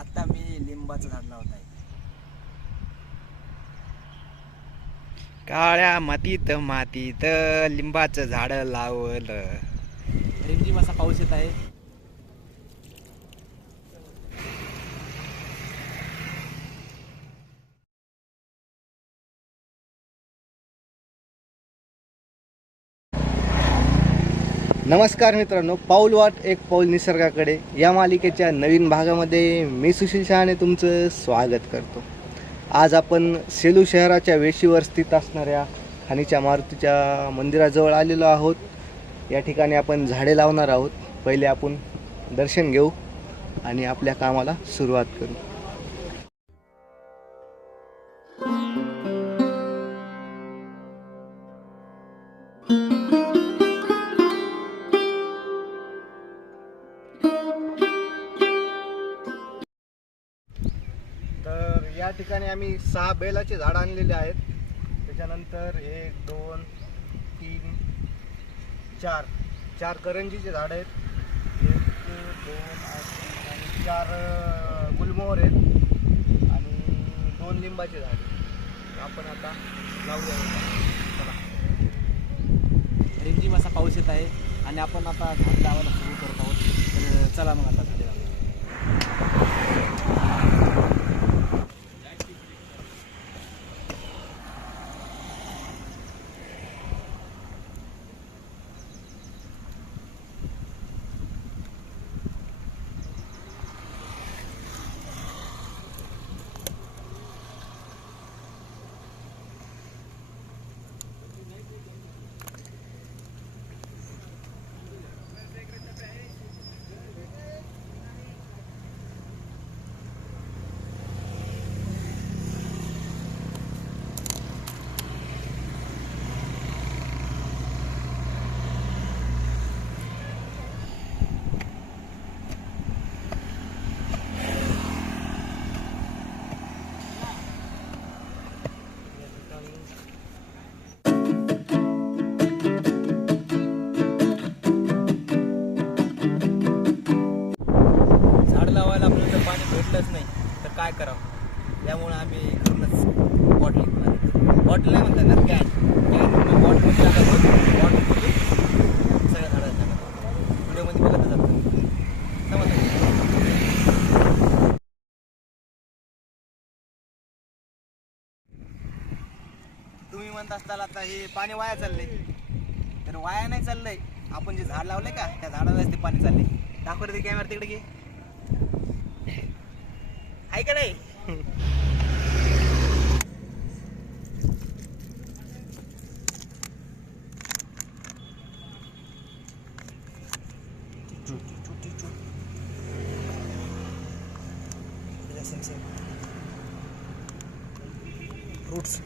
आता मी लिंबाचं झाड लावत आहे काळ्या मातीत मातीत लिंबाचं झाड लावलं. रिमझिम असा पाऊस येत आहे. नमस्कार मित्रांनो पाऊल वाट एक पाऊल निसर्गाकडे. या मालिकेच्या नवीन भागामध्ये मी सुशील शहाने तुमचं स्वागत करतो. आज आपण सेलू शहराच्या वेशीवर स्थित असणाऱ्या खानीच्या मारुतीच्या मंदिराजवळ आलेलो आहोत. या ठिकाणी आपण झाडे लावणार आहोत. पहिले आपण दर्शन घेऊ आणि आपल्या कामाला सुरुवात करू. ठिकाणी आम्ही सहा बेलाचे झाडं आणलेले आहेत. त्याच्यानंतर एक दोन तीन चार. चार करंजीचे झाड आहेत. एक दोन आणि चार गुलमोहर आहेत. आणि दोन लिंबाचे झाड आपण आता लावूया. चला. रिमझिम असा पाऊस येत आहे आणि आपण आता झाड लावायला सुरू करत आहोत. तर चला मग आता. म्हणत असताल आता हे पाणी वाया चाललंय. तर वाया नाही चाललंय. आपण जे झाड लावलंय का त्या झाडालाच ते पाणी चाललंय. दाखव रे कॅमेरा तिकडे घे. आहे का नाही? फ्रुट्स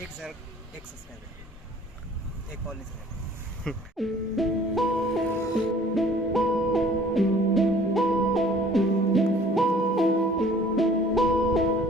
एक सर एक सबस्क्राईबर एक कॉलेज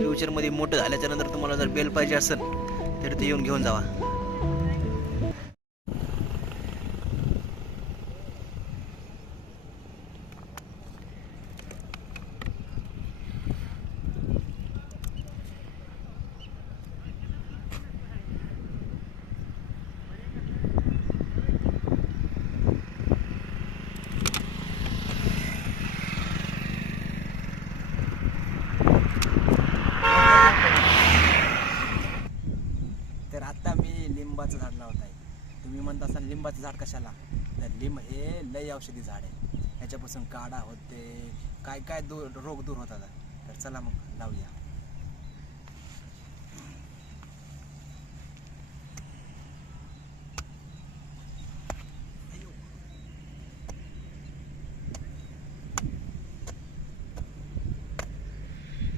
फ्युचरमध्ये मोठं झाल्याच्यानंतर तुम्हाला जर बेल पाहिजे असेल तर ते येऊन घेऊन जावा तर आता मी लिंबाचं झाड लावत आहे तुम्ही म्हणत असाल लिंबाचं झाड कशाला? तर लिंब हे लय औषधी झाड आहे. ह्याच्यापासून काढा होते. काय काय दूर रोग दूर होतात तर चला मग लावूया.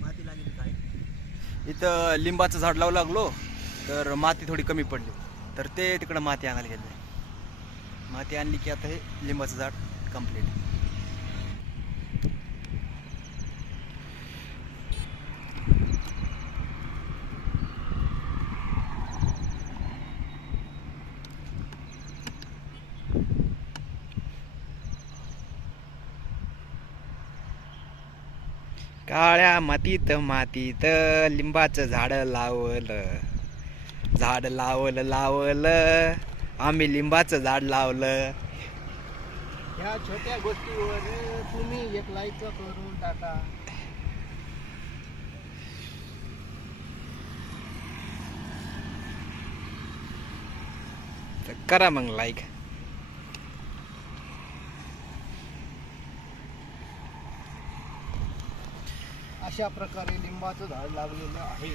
माती लागेल इथं लिंबाचं झाड लावू लागलो तर माती थोडी कमी पडली. तर ते तिकडं माती आणायला गेले. माती आणली की आता हे लिंबाचं झाड कंप्लीट काळ्या मातीत मातीत लिंबाचं झाड लावलं. झाड लावलं लावलं. आम्ही लिंबाचं झाड लावलं. ह्या छोट्या गोष्टीवर तुम्ही एक लाईक करून टाका. तर करा मग लाईक अशा प्रकारे लिंबाचं झाड लावलेलं आहे.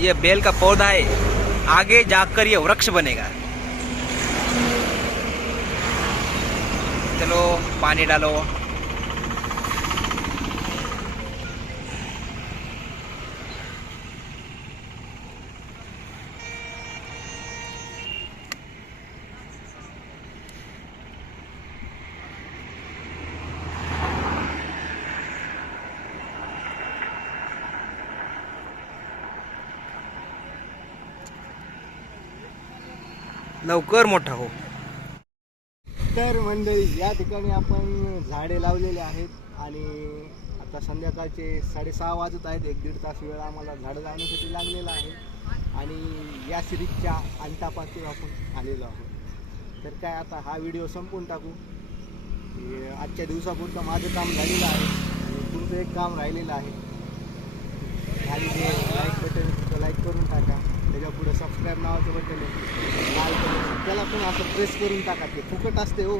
ये बेल का पौधा है आगे जाकर ये वृक्ष बनेगा। चलो पानी डालो। लवकर मोठा हो. तर मंडळी या ठिकाणी आपण झाडे लावलेले आहेत आणि आता संध्याकाळचे साडेसहा वाजत आहेत. एक दीड तास वेळ आम्हाला झाडं लावण्यासाठी लागलेला आहे. आणि या सिरीजच्या अंतापासून आपण आलेलो आहोत. तर काय आता हा व्हिडिओ संपून टाकू? आजच्या दिवसापुरतं माझं काम झालेलं आहे. आणि तुमचं एक काम राहिलेलं आहे. खाली जे लाईक बटन तिथं लाईक करून टाका. त्याच्या पुढे सबस्क्राईब नावाचं बटन आहे. लाल कलर त्याला पण असं प्रेस करून टाका. ते फुकट असते हो.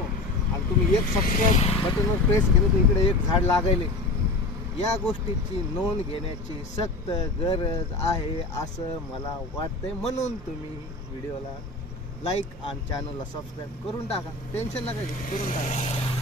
आणि तुम्ही एक सबस्क्राईब बटनवर प्रेस केलं तर इकडे एक झाड लागायले. या गोष्टीची नोंद घेण्याची सक्त गरज आहे असं मला वाटतंय. म्हणून तुम्ही व्हिडिओला लाईक आणि चॅनलला सबस्क्राईब करून टाका. टेन्शन नका घेऊ. करून टाका.